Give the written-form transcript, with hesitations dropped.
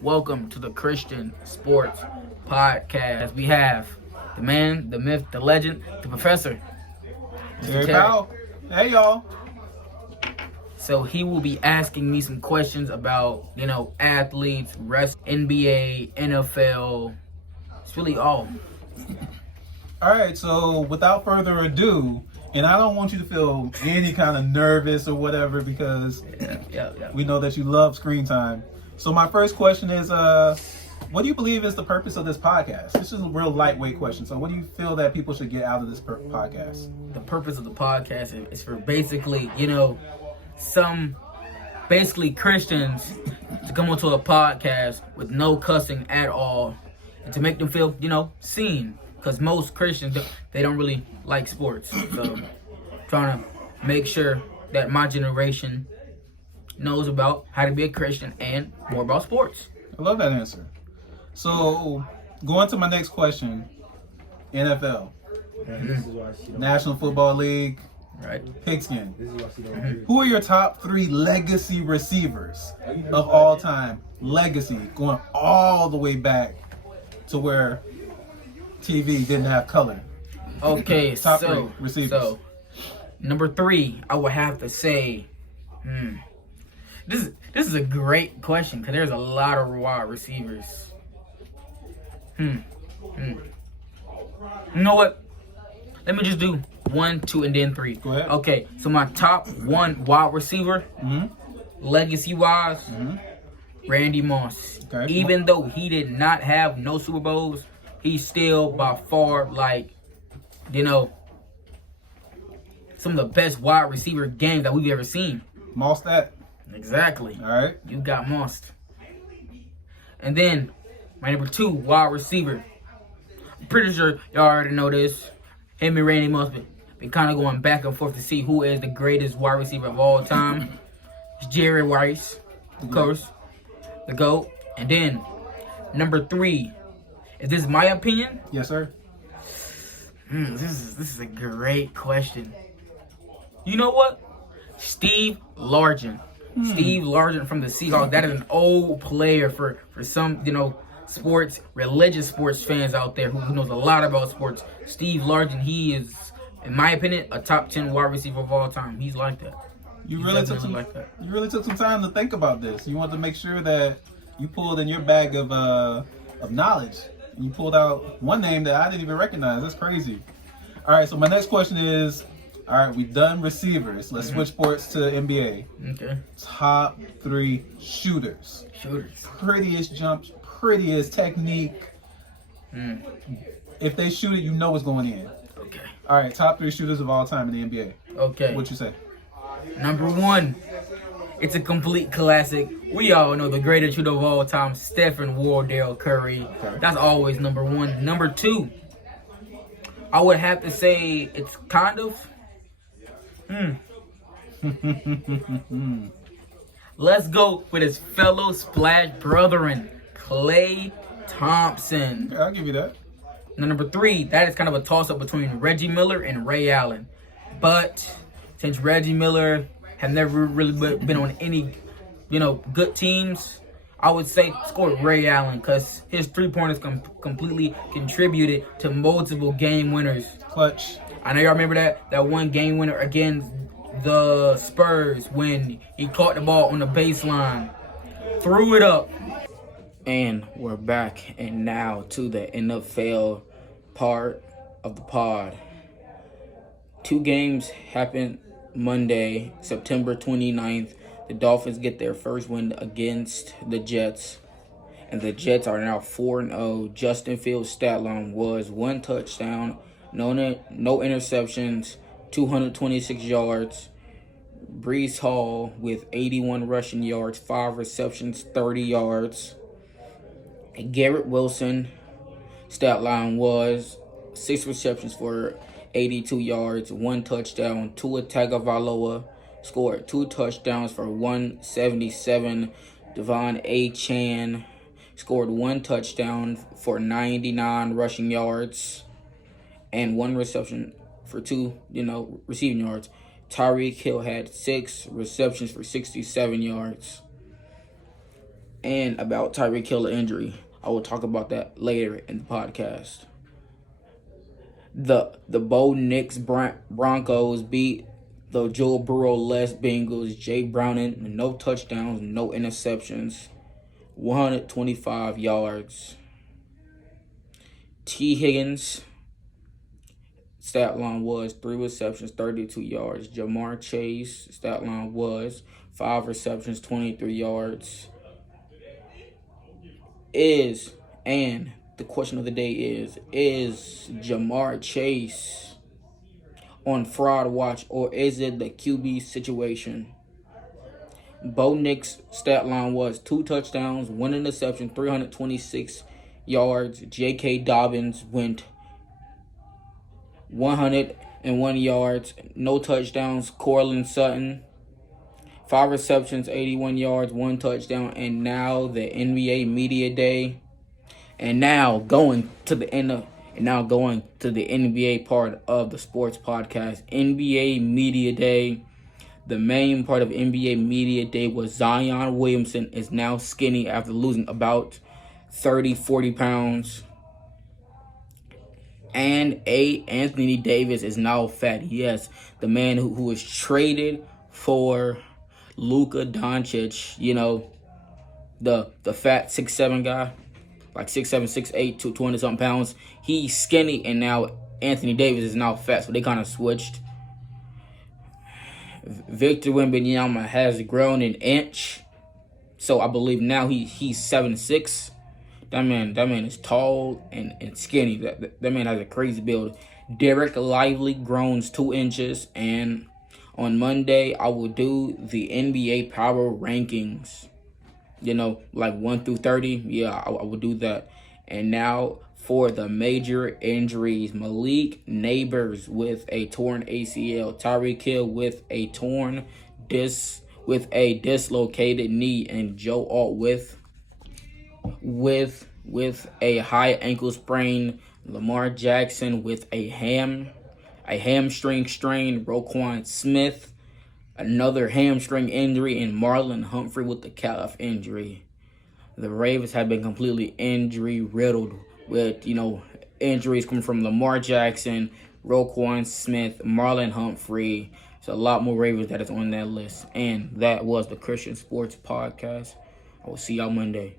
Welcome to the Christian Sports Podcast. We have the man, the myth, the legend, the professor. Terry Powell. Hey, y'all. So he will be asking me some questions about, athletes, NBA, NFL. It's really all. All right, so without further ado, and I don't want you to feel any kind of nervous or whatever because we know that you love screen time. So my first question is, what do you believe is the purpose of this podcast? This is a real lightweight question. So what do you feel that people should get out of this podcast? The purpose of the podcast is for basically, some Christians to come onto a podcast with no cussing at all and to make them feel, seen. Because most Christians, they don't really like sports. So trying to make sure that my generation knows about how to be a Christian and more about sports. I love that answer. So, going to my next question, NFL, National Football League, right? Pigskin. Who are your top 3 legacy receivers of all time? Legacy, going all the way back to where TV didn't have color. Okay, top 3 receivers. So, number 3, I would have to say, This is a great question because there's a lot of wide receivers. You know what? Let me just do 1, 2, and then 3. Go ahead. Okay, so my top 1 wide receiver, legacy-wise, Randy Moss. Okay. Even though he did not have no Super Bowls, he's still by far some of the best wide receiver games that we've ever seen. Moss that. Exactly. All right. You got Mossed. And then, my number 2 wide receiver. I'm pretty sure y'all already know this. Him and Randy Moss been kind of going back and forth to see who is the greatest wide receiver of all time. It's Jerry Rice, of course. The GOAT. And then, number 3. Is this my opinion? Yes, sir. This is a great question. You know what? Steve Largent. Steve Largent from the Seahawks. That is an old player for some, religious sports fans out there who knows a lot about sports. Steve Largent, he is, in my opinion, a top 10 wide receiver of all time. He's like that. You really took some time to think about this. You want to make sure that you pulled in your bag of knowledge. And you pulled out one name that I didn't even recognize. That's crazy. All right, so my next question is, all right, we've done receivers. Let's switch sports to NBA. Okay. Top 3 shooters. Prettiest jumps, prettiest technique. If they shoot it, you know it's going in. Okay. All right, top 3 shooters of all time in the NBA. Okay. What you say? Number 1, it's a complete classic. We all know the greatest shooter of all time, Stephen Wardell Curry. Okay. That's always number 1. Number 2, I would have to say it's kind of... Let's go with his fellow Splash brethren, Klay Thompson. Okay, I'll give you that. Now, number 3, that is kind of a toss-up between Reggie Miller and Ray Allen. But since Reggie Miller have never really been on any, good teams, I would say score Ray Allen because his 3-pointers completely contributed to multiple game winners. Clutch. I know y'all remember that one game winner against the Spurs when he caught the ball on the baseline, threw it up. And we're back, and now to the NFL part of the pod. 2 games happened Monday, September 29th. The Dolphins get their first win against the Jets, and the Jets are now 4-0. Justin Fields' stat line was 1 touchdown, no interceptions, 226 yards. Breece Hall with 81 rushing yards, 5 receptions, 30 yards. Garrett Wilson stat line was 6 receptions for 82 yards, 1 touchdown. Tua Tagovailoa scored 2 touchdowns for 177. Devon Achane scored 1 touchdown for 99 rushing yards and 1 reception for 2, receiving yards. Tyreek Hill had 6 receptions for 67 yards. And about Tyreek Hill injury, I will talk about that later in the podcast. The Bo Nix Broncos beat the Joe Burrow-less Bengals. Jay Browning, no touchdowns, no interceptions, 125 yards. T. Higgins, stat line was 3 receptions, 32 yards. Jamar Chase, stat line was 5 receptions, 23 yards. And the question of the day is Jamar Chase on fraud watch, or is it the QB situation? Bo Nix stat line was 2 touchdowns, 1 interception, 326 yards. J.K. Dobbins went 101 yards, no touchdowns. Courtland Sutton, 5 receptions, 81 yards, 1 touchdown. And now the NBA Media Day. And now going to the NBA part of the sports podcast, NBA Media Day. The main part of NBA Media Day was Zion Williamson is now skinny after losing about 40 pounds. And Anthony Davis is now fat. Yes, the man who was traded for Luka Doncic, the fat 6'7" guy. Like 6'7", 6'8", 220-something pounds. He's skinny, and now Anthony Davis is now fat, so they kind of switched. Victor Wembanyama has grown an inch, so I believe now he's 7'6". That man is tall and skinny. That man has a crazy build. Derek Lively grows 2 inches, and on Monday I will do the NBA Power Rankings. Like 1 through 30. Yeah, I will do that. And now for the major injuries. Malik Neighbors with a torn ACL. Tyreek Hill with a dislocated knee. And Joe Alt with a high ankle sprain. Lamar Jackson with a hamstring strain. Roquan Smith, another hamstring injury, and Marlon Humphrey with the calf injury. The Ravens have been completely injury-riddled with, injuries coming from Lamar Jackson, Roquan Smith, Marlon Humphrey. So a lot more Ravens that is on that list. And that was the Christian Sports Podcast. I will see y'all Monday.